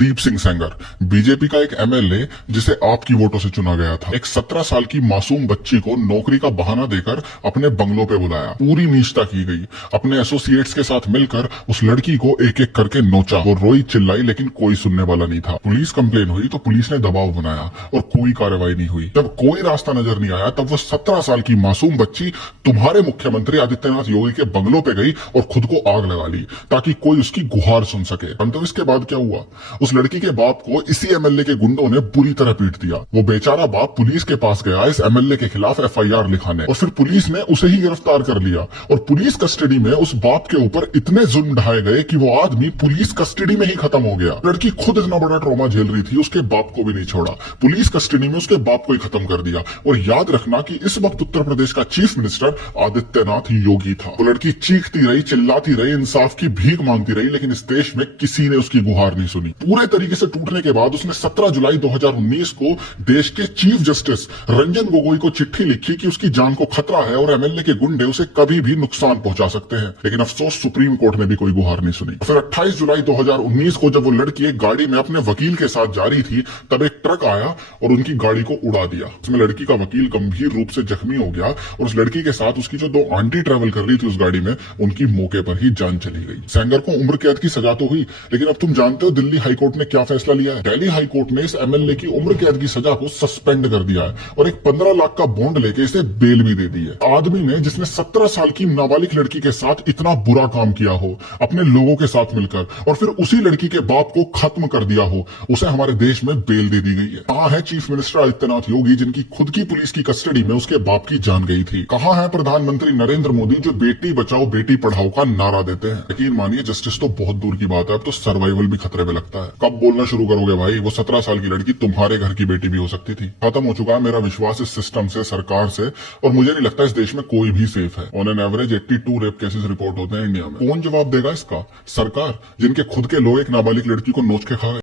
Kuldeep Singh Sengar, BJP का एक MLA जिसे आपकी वोटों से चुना गया था, एक 17 साल की मासूम बच्ची को नौकरी का बहाना देकर अपने बंगलों पे बुलाया। पूरी नीचता की गई। अपने एसोसिएट्स के साथ मिलकर उस लड़की को एक एक करके नोचा। वो रोई चिल्लाई लेकिन कोई सुनने वाला नहीं था। पुलिस कंप्लेन हुई तो पुलिस ने दबाव बनाया और कोई कार्रवाई नहीं हुई। जब कोई रास्ता नजर नहीं आया तब वो 17 साल की मासूम बच्ची तुम्हारे मुख्यमंत्री आदित्यनाथ योगी के बंगलों पे गई और खुद को आग लगा ली ताकि कोई उसकी गुहार सुन सके। तो इसके बाद क्या हुआ, उस लड़की के बाप को इसी एमएलए के गुंडों ने बुरी तरह पीट दिया। वो बेचारा बाप पुलिस के पास गया इस एमएलए के खिलाफ एफआईआर लिखाने और फिर पुलिस ने उसे ही गिरफ्तार कर लिया और पुलिस कस्टडी में उस बाप के ऊपर इतने जुल्म ढाए गए कि वो आदमी पुलिस कस्टडी में ही खत्म हो गया। लड़की खुद इतना बड़ा ट्रॉमा झेल रही थी, उसके बाप को भी नहीं छोड़ा, पुलिस कस्टडी में उसके बाप को ही खत्म कर दिया। और याद रखना कि इस वक्त उत्तर प्रदेश का चीफ मिनिस्टर आदित्यनाथ योगी था। वो लड़की चीखती रही, चिल्लाती रही, इंसाफ की भीख मांगती रही, लेकिन इस देश में किसी ने उसकी गुहार नहीं सुनी। पूरे तरीके से टूटने के बाद उसने 17 जुलाई 2019 को देश के चीफ जस्टिस रंजन गोगोई को चिट्ठी लिखी कि उसकी जान को खतरा है और एमएलए के गुंडे उसे कभी भी नुकसान पहुंचा सकते हैं। लेकिन अफसोस सुप्रीम कोर्ट ने भी कोई गुहार नहीं सुनी। फिर 28 जुलाई 2019 को जब वो लड़की एक गाड़ी में अपने वकील के साथ जा रही थी तब एक ट्रक आया और उनकी गाड़ी को उड़ा दिया। उसमें लड़की का वकील गंभीर रूप से जख्मी हो गया और उस लड़की के साथ उसकी जो 2 आंटी ट्रेवल कर रही थी उस गाड़ी में, उनकी मौके पर ही जान चली गई। सेंगर को उम्र कैद की सजा तो हुई, लेकिन अब तुम जानते हो दिल्ली हाईकोर्ट ने क्या फैसला लिया है। दिल्ली हाईकोर्ट ने इस एमएलए की उम्र कैद की सजा को सस्पेंड कर दिया है और एक 15 लाख का बॉन्ड लेके इसे बेल भी दे दी है। आदमी ने जिसने 17 साल की नाबालिग लड़की के साथ इतना बुरा काम किया हो अपने लोगों के साथ मिलकर और फिर उसी लड़की के बाप को खत्म कर दिया हो, उसे हमारे देश में बेल दे दी गई है। कहाँ है चीफ मिनिस्टर आदित्यनाथ योगी जिनकी खुद की पुलिस की कस्टडी में उसके बाप की जान गई थी? कहाँ है प्रधानमंत्री नरेंद्र मोदी जो बेटी बचाओ बेटी पढ़ाओ का नारा देते हैं? यकीन मानिए जस्टिस तो बहुत दूर की बात है, अब तो सर्वाइवल भी खतरे में लगता है। कब बोलना शुरू करोगे भाई? वो 17 साल की लड़की तुम्हारे घर की बेटी भी हो सकती थी। खत्म हो चुका है मेरा विश्वास इस सिस्टम से, सरकार से, और मुझे नहीं लगता इस देश में कोई भी सेफ है। On an average 82 rape cases report होते हैं इंडिया में। कौन जवाब देगा इसका? सरकार, जिनके खुद के लोग एक नाबालिग लड़की को नोच के खा गए।